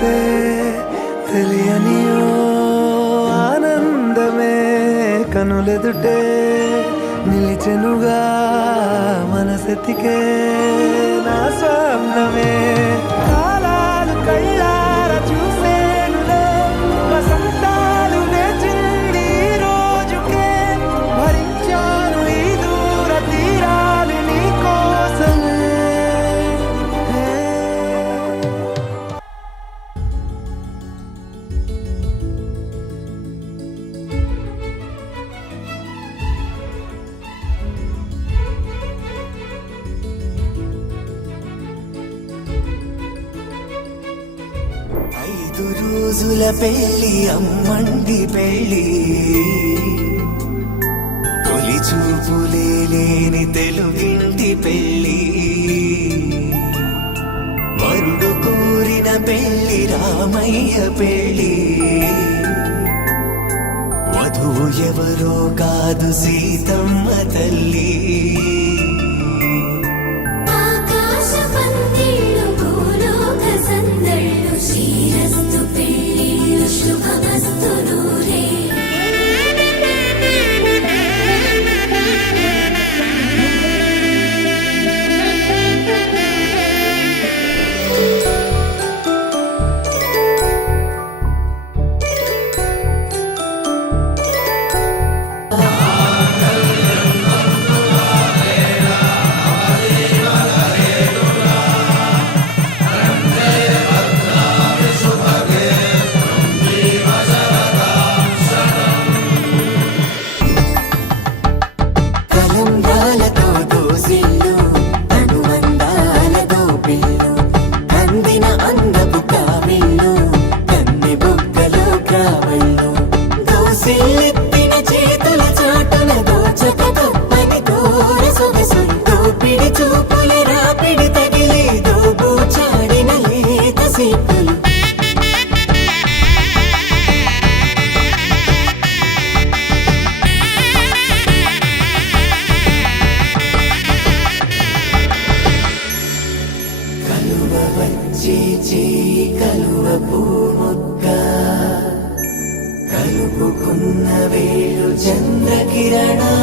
తెలిసే తెలియనియో ఆనందమే కనులెదుటే నిలిచెనుగా మనసెతికే నా స్వప్నమే కాలాలు కళ్ళార చూసేనులే వసంతాలు వేచింది రోజుకే భరించాను ఈ దూర తీరాలు నీ కోసమే 5 రోజుల పెళ్లి అమ్మండి పెళ్లి తొలి చూపులే లేని తెలుగింటి పెళ్లి వరుడు కోరిన పెళ్లి రామయ్య పెళ్లి వధువు ఎవరో కాదు సీతమ్మ తల్లి శ్రీరస్తు పెళ్ళిళ్ళు శుభమస్తు నూరే కలువ పూముక్క కలుపుకున్న వేలు చంద్రకిరణాలు